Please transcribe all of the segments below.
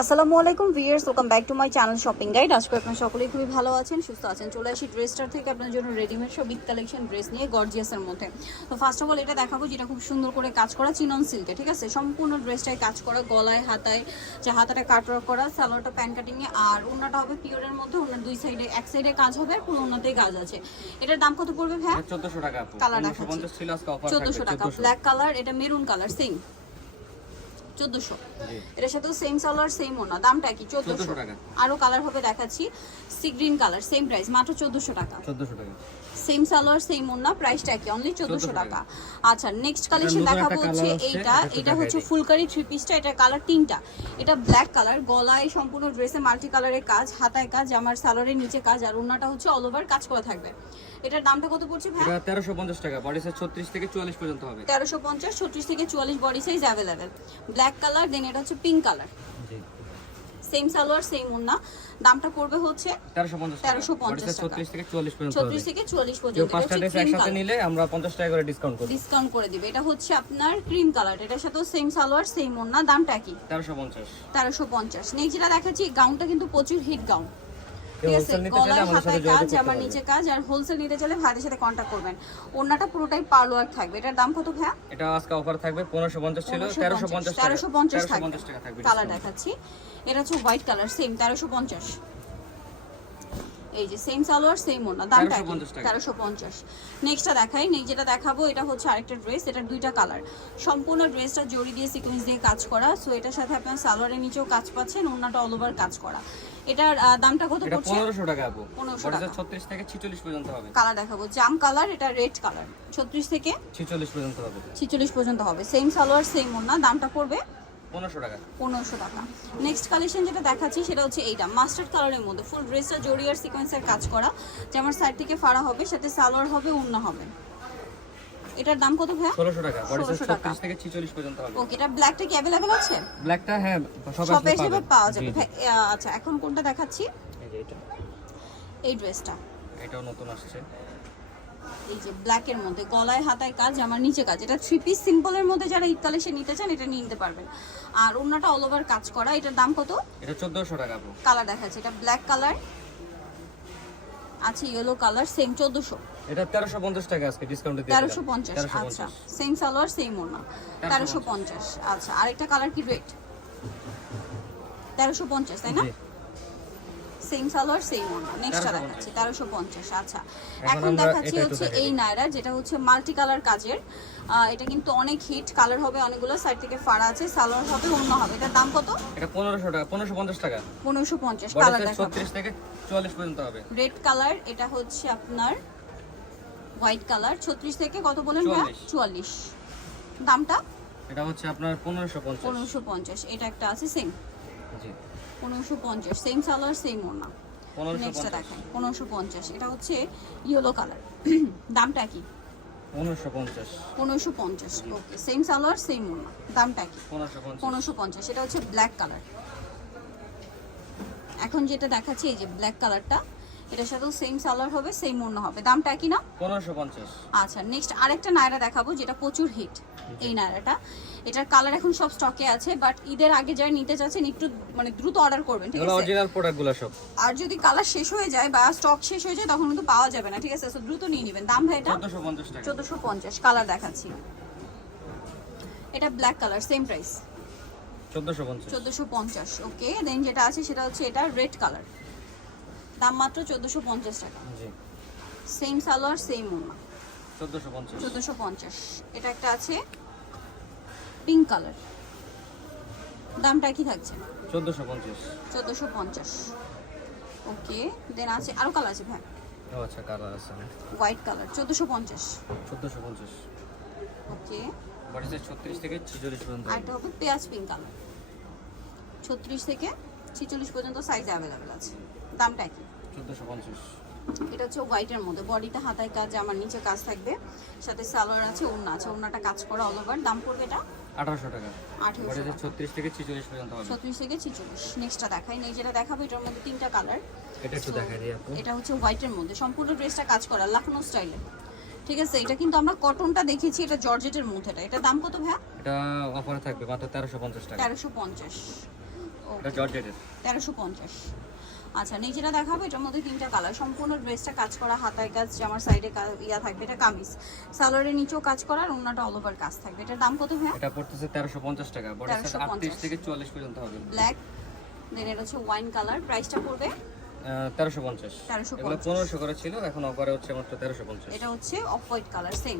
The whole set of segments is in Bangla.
আসসালামু আলাইকুম viewers, welcome back to my channel shopping guide. আজকে আপনারা সকলেই খুবই ভালো আছেন, সুস্থ আছেন। চলে আসি ড্রেসটার থেকে আপনার জন্য রেডিমেড সব ঈদ কালেকশন ড্রেস নিয়ে গর্জিয়াসের মধ্যে। তো ফার্স্ট অফ অল এটা দেখাবো যেটা খুব সুন্দর করে কাজ করা চিনন সিল্কে, ঠিক আছে। সম্পূর্ণ ড্রেসটাই কাজ করা, গলায় হাতায় যে হাতাটা কাটওয়ার্ক করা, সালোয়ারটা প্যান্ট কাটিংয়ে, আর ওড়নাটা হবে পিওরের মধ্যে। ওড়নার দুই সাইডে, এক সাইডে কাজ হবে আর পুরো ওড়নাতেই কাজ আছে। এটার দাম কত পড়বে ভাই? 1400 টাকা। কালার দেখাচ্ছি 1400 টাকা। ব্ল্যাক কালার, এটা মেরুন কালার, সেম 1400। এটার সাথেও সেম সালোয়ার সেম ওড়না, দামটা কি? 1400 টাকা। আরো কালার হবে দেখাচ্ছি, sea green colour, same price, মাত্র 1400 টাকা। 1400 টাকা। সেম সালোয়ার সেম ওড়না, প্রাইসটা কি? অনলি 1400 টাকা। আচ্ছা, নেক্সট কালেকশন দেখাবো হচ্ছে এটা হচ্ছে ফুলকারি থ্রি পিসটা। এটা কালার তিনটা। এটা ব্ল্যাক কালার, গলায় সম্পূর্ণ ড্রেসে মাল্টি কালারের কাজ, হাতায় কাজ, জামার সালোয়ারের নিচে কাজ, আর ওড়নাটা হচ্ছে অল ওভার কাজ করা থাকবে। এটার দামটা কত পড়ছে ভাই? এটা 1350 টাকা। বডি সাইজ 36 থেকে 44 পর্যন্ত হবে। 1350, 36 থেকে 44 body size available. Black colour, then এটা হচ্ছে পিঙ্ক কালার, জি সেম সালোয়ার সেম ওড়না। দামটা পড়বে হচ্ছে 1350 টাকা। 1350 টাকা। 36 থেকে 44 পর্যন্ত হবে। 36 থেকে 44 কেউ পর্যন্ত। পাঁচটা ড্রেস একসাথে নিলে আমরা 50 টাকা করে ডিসকাউন্ট করব। ডিসকাউন্ট করে দিবে। এটা হচ্ছে আপনার ক্রিম কালার, এটার সাথেও সেম সালোয়ার সেম ওড়না, দামটা কি? 1350। 1350। নেক্সট যেটা দেখাচ্ছি, গাউনটা কিন্তু প্রচুর হিট গাউন, কেউ ঠিক আছে। হোলসেল নিতে চাইলে গলায় আমাদের সাথে হাতায় যোগাযোগ কাজ, করতে আমার পারবেন। নিচে কাজ, আর হোলসেল নিতে চাইলে ভাইদের সাথে কন্ট্যাক্ট করবেন। ওড়নাটা পুরোটাই পার্ল ওয়ার্ক থাকবে। এটার দাম কত ভাইয়া? এটা আজকে অফার থাকবে। 1550 ছিল, 1350 টাকা। 1350 থাকবে। 1350 টাকা থাকবে। কালার দেখাচ্ছি, এটা হচ্ছে হোয়াইট কালার, সেম 1350। এই যে সেম সালোয়ার সেম ওড়না, দামটা 1350। নেক্সটটা দেখাই, যেটা দেখাবো এটা হচ্ছে আরেকটা ড্রেস। এটার দুইটা কালার, সম্পূর্ণ ড্রেসটা জড়ি দিয়ে সিকোয়েন্স দিয়ে কাজ করা। সো এটার সাথে আপনার সালোয়ারের নিচেও কাজ পাচ্ছেন, ওড়নাটা অল ওভার কাজ করা। এটার দামটা কত এটা পড়ছে? 1500 টাকা আপু। 1500 বডি টাকা। সাইজ 36 থেকে 46 পর্যন্ত হবে। কালার দেখাবো, জাম কালার, এটা রেড কালার, 36 থেকে 46 পর্যন্ত হবে। 46 পর্যন্ত হবে। সেম সালোয়ার সেম ওড়না, দামটা পড়বে 1500 টাকা। 1500 টাকা। নেক্সট কালেকশন যেটা দেখাচ্ছি সেটা হচ্ছে এইটা মাস্টার্ড কালারের মধ্যে, ফুল ড্রেসটা জড়ি আর সিকোয়েন্সের কাজ করা, যেমন সাইড থেকে ফাড়া হবে, সাথে সালোয়ার হবে, ওড়না হবে। এটার দাম কত ভাই? 1600 টাকা। বডি সাইজ 1600 টাকা। 36 থেকে 46 পর্যন্ত হবে। ওকে, এটা ব্ল্যাকটা কি अवेलेबल আছে? ব্ল্যাকটা হ্যাঁ সব শপে এসে পাবেন। পাওয়া যাবে জি, জি। ভাই। আচ্ছা, এখন কোনটা দেখাচ্ছি? এই যে এটা। এই ড্রেসটা, এটাও নতুন আসছে। এই যে ব্ল্যাকের মধ্যে গলায় হাতায় কাজ, আমার নিচে কাজ। এটা থ্রি পিস সিম্পলের মধ্যে যারা ঈদ কালেকশন নিতে চান এটা নিয়ে নিতে পারবেন। আর ওড়নাটা অল ওভার কাজ করা। এটার দাম কত? এটা 1400 টাকা আপু। কালার দেখাচ্ছে, এটা ব্ল্যাক কালার আছে, ইয়েলো কালার, সেম 1400। এটা 1350 টাকা আজকে ডিসকাউন্টে দিয়ে দিলাম। 1350। আচ্ছা, সেম সালোয়ার সেম ওড়না, 1350। আচ্ছা, আরেকটা কালার কি রেড? 1350 তাই না? জি। সেম সালোয়ার সেম ওড়না। নেক্সটটা দেখাচ্ছি 1350। আচ্ছা, এখন আমরা দেখাচ্ছি এটা একটু হচ্ছে দেখাই এই নায়রা, যেটা হচ্ছে মাল্টি কালার কাজের। এটা কিন্তু অনেক হিট, কালার হবে অনেকগুলো, সাইড থেকে ফাড়া আছে, সালোয়ার হবে, ওড়না হবে। এটার দাম কত? এটা 1500 টাকা, 1550 টাকা। 1550। বডি কালার সাইজ দেখাবো, 36 থেকে 44 পর্যন্ত হবে। রেড কালার, এটা হচ্ছে আপনার হোয়াইট কালার, 36 থেকে কত বলেন ভাই? 44। দামটা এটা হচ্ছে আপনার 1550। 1550। এটা একটা আছে সেম জি 1550, সেম সালোয়ার সেম ওড়না। নেক্সটটা 1550। দেখাই 1550। এটা হচ্ছে ইয়েলো কালার, দামটা কি? 1550। 1550। ওকে, সেম সালোয়ার সেম ওড়না, দামটা কি? 1550। 1550। এটা হচ্ছে ব্ল্যাক কালার। এখন যেটা দেখাচ্ছি এই যে ব্ল্যাক কালারটা, এটার সাথেও সেম সালোয়ার হবে, সেম ওড়না হবে, দামটা কি না? 1550। আচ্ছা, নেক্সট আরেকটা নায়রা দেখাবো যেটা প্রচুর হিট। এই নায়রাটা, এটার কালার এখন সব স্টকে আছে, বাট ঈদের আগে যারা নিতে চাচ্ছেন একটু মানে দ্রুত অর্ডার করবেন, ঠিক এগুলো আছে। অরিজিনাল প্রোডাক্টগুলো সব। আর যদি কালার শেষ হয়ে যায় বা স্টক শেষ হয়ে যায় তখন কিন্তু পাওয়া যাবে না, ঠিক আছে। সো দ্রুত নিয়ে নেবেন। দাম ভাই এটা 1450 টাকা। 1450। কালার দেখাচ্ছি, এটা ব্ল্যাক কালার, সেম প্রাইস 1450। 1450। ওকে, দেন যেটা আছে সেটা হচ্ছে এটা রেড কালার, দাম মাত্র 1450 টাকা। জি সেম সালোয়ার সেম ওড়না, 1450। 1450। এটা একটা আছে পিঙ্ক কালার, দামটা কি থাকছে? 1450। 1450। ওকে, দেন আছে আরো কালার আছে ভাই, ও আচ্ছা, কালার আছে না। White colour, 1450। 1450। ওকে, বডি সাইজ 36 থেকে 46 পর্যন্ত আর হবে। এটা হবে পেঁয়াজ পিঙ্ক কালার, 36 থেকে 46 পর্যন্ত সাইজ অ্যাভেলেবেল আছে, দামটা কি? 1450। এটা হচ্ছে হোয়াইটের মধ্যে, বডিতে হাতায় কাজ, আমার নিচে কাজ থাকবে, সাথে সালোয়ার আছে, ওড়না আছে, ওড়নাটা কাজ করা অল ওভার। দাম পড়বে এটা 1800 টাকা। 1800 বডি সাইজ টাকা। 36 থেকে 46 পর্যন্ত হবে। 36 থেকে 46। নেক্সটটা দেখাই, যেটা দেখাবো এটার মধ্যে তিনটা কালার। এটা একটু দেখাই দিই আপু। এটা হচ্ছে হোয়াইটের মধ্যে, সম্পূর্ণ ড্রেসটা কাজ করা লখনৌ স্টাইলে, ঠিক আছে। এটা কিন্তু আমরা কটনটা দেখেছি, এটা জর্জেটের মধ্যে। এটা দাম কত ভাইয়া? এটা অফারে থাকবে মাত্র 1350 টাকা। 1350। এটা জর্জেটের 1350। আচ্ছা নিচেটা দেখাবো, এটার মধ্যে 3টা কালার, সম্পূর্ণ ড্রেসটা কাজ করা, হাতায় কাজ, জামার সাইডে ইয়া থাকবে, এটা কামিজ, সালোয়ারের নিচেও কাজ করা আর ওন্নাটা অল ওভার কাজ থাকবে। এটার দাম কত ভাই? এটা পড়তেছে 1350 টাকা, বডি সাইজ 38 থেকে 44 পর্যন্ত হবে। ব্ল্যাক, দেন এটা হচ্ছে ওয়াইন কালার, প্রাইসটা পড়বে 1350। 1350। এগুলো 1500 করে ছিল, এখন অফারে হচ্ছে মাত্র 1350। এটা হচ্ছে off white colour, same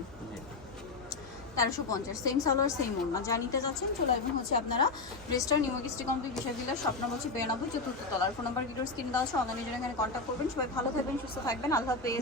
1350, same salwar same ওড়না। যা নিতে যাচ্ছেন চলে আসবেন হচ্ছে আপনারা ড্রেসটার নিউ মার্কেট কমপ্লিট বিষয় বিলাস স্বপ্ন বলছি 92 চতুর্থ তলার। ফোন নাম্বার ভিডিওর স্ক্রিন দেওয়া আছে, অনলাইনে জন্য এখানে কন্ট্যাক্ট করবেন। সবাই ভালো থাকবেন, সুস্থ থাকবেন, আল্লাহ হাফেজ।